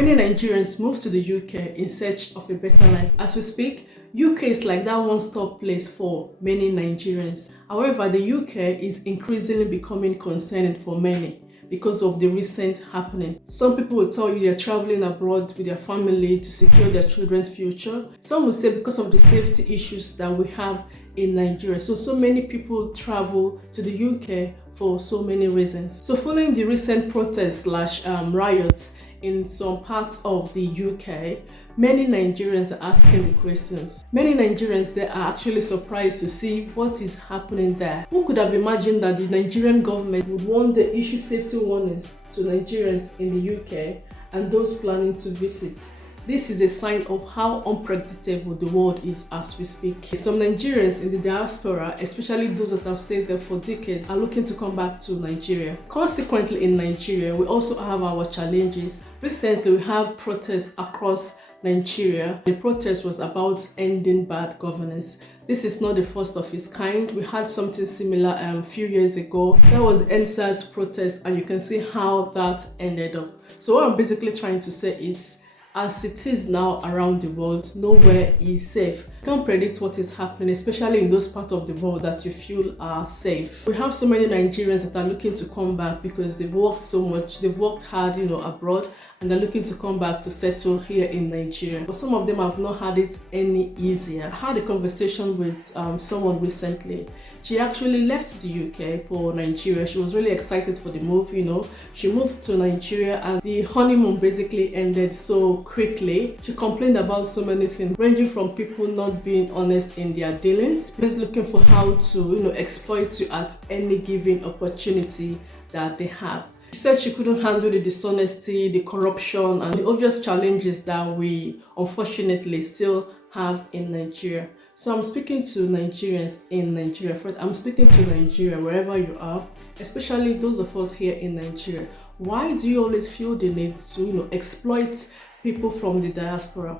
Many Nigerians move to the UK in search of a better life. As we speak, UK is like that one-stop place for many Nigerians. However, the UK is increasingly becoming concerning for many because of the recent happening. Some people will tell you they're traveling abroad with their family to secure their children's future. Some will say because of the safety issues that we have in Nigeria. So many people travel to the UK for so many reasons. So following the recent protests / riots in some parts of the UK, many Nigerians are asking the questions. Many Nigerians, they are actually surprised to see what is happening there. Who could have imagined that the Nigerian government would want to issue safety warnings to Nigerians in the UK and those planning to visit? This is a sign of how unpredictable the world is as we speak. Some Nigerians in the diaspora, especially those that have stayed there for decades, are looking to come back to Nigeria. Consequently, in Nigeria, we also have our challenges. Recently, we have protests across Nigeria. The protest was about ending bad governance. This is not the first of its kind. We had something similar a few years ago. That was NSA's protest, and you can see how that ended up. So what I'm basically trying to say is, as it is now around the world, nowhere is safe. You can't predict what is happening, especially in those parts of the world that you feel are safe. We have so many Nigerians that are looking to come back because they've worked so much, they've worked hard, abroad, and they're looking to come back to settle here in Nigeria. But some of them have not had it any easier. I had a conversation with someone recently. She actually left the UK for Nigeria. She was really excited for the move, She moved to Nigeria and the honeymoon basically ended so quickly. She complained about so many things, ranging from people not being honest in their dealings, just looking for how to, exploit you at any given opportunity that they have. She said she couldn't handle the dishonesty, the corruption, and the obvious challenges that we unfortunately still have in Nigeria. So I'm speaking to Nigerians in Nigeria. First, I'm speaking to Nigeria wherever you are, especially those of us here in Nigeria. Why do you always feel the need to, exploit people from the diaspora?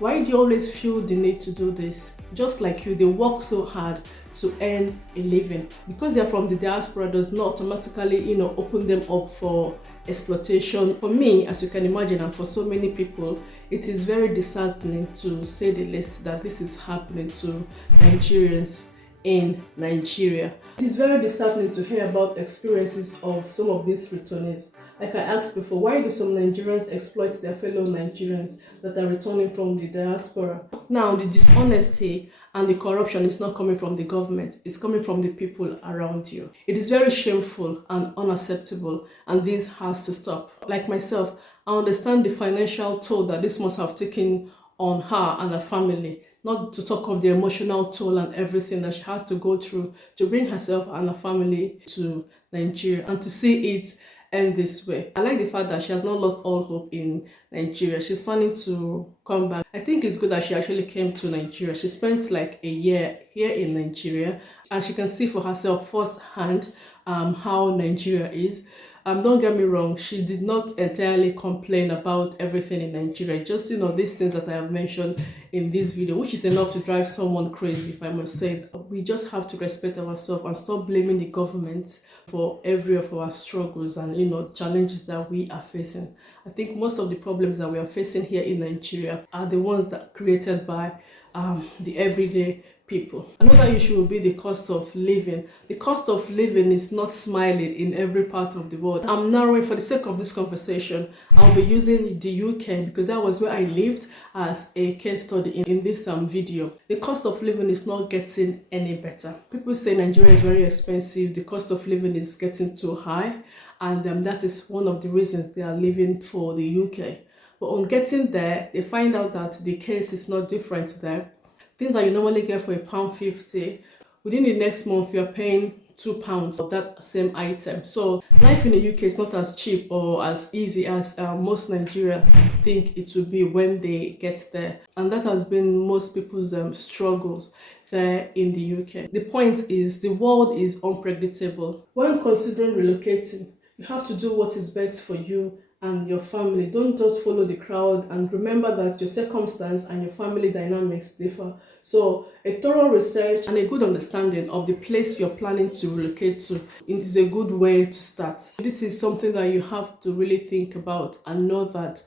Why do you always feel the need to do this? Just like you, they work so hard to earn a living. Because they're from the diaspora does not automatically, open them up for exploitation. For me, as you can imagine, and for so many people, it is very disheartening to say the least that this is happening to Nigerians in Nigeria. It is very disheartening to hear about experiences of some of these returnees. Like I asked before, why do some Nigerians exploit their fellow Nigerians that are returning from the diaspora? Now, the dishonesty and the corruption is not coming from the government, it's coming from the people around you. It is very shameful and unacceptable, and this has to stop. Like myself, I understand the financial toll that this must have taken on her and her family, not to talk of the emotional toll and everything that she has to go through to bring herself and her family to Nigeria, and to see it end this way. I like the fact that she has not lost all hope in Nigeria. She's planning to come back. I think it's good that she actually came to Nigeria. She spent like a year here in Nigeria, and she can see for herself firsthand how Nigeria is. Don't get me wrong, she did not entirely complain about everything in Nigeria. Just, these things that I have mentioned in this video, which is enough to drive someone crazy, if I must say. We just have to respect ourselves and stop blaming the government for every of our struggles and, challenges that we are facing. I think most of the problems that we are facing here in Nigeria are the ones that are created by the everyday people. Another issue will be the cost of living. The cost of living is not smiling in every part of the world. I'm narrowing, for the sake of this conversation, I'll be using the UK because that was where I lived as a case study in this video. The cost of living is not getting any better. People say Nigeria is very expensive, the cost of living is getting too high, and that is one of the reasons they are leaving for the UK. But on getting there, they find out that the case is not different there. Things that you normally get for £1.50, within the next month you're paying £2 for that same item. So life in the UK is not as cheap or as easy as most Nigerians think it will be when they get there. And that has been most people's struggles there in the UK. The point is, the world is unpredictable. When considering relocating, you have to do what is best for you and your family. Don't just follow the crowd, and remember that your circumstance and your family dynamics differ. So a thorough research and a good understanding of the place you're planning to relocate to is a good way to start. This is something that you have to really think about and know that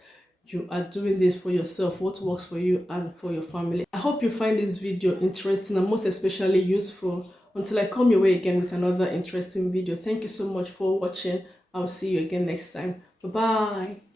you are doing this for yourself, what works for you and for your family. I hope you find this video interesting and most especially useful. Until I come your way again with another interesting video, thank you so much for watching. I'll see you again next time. Bye bye.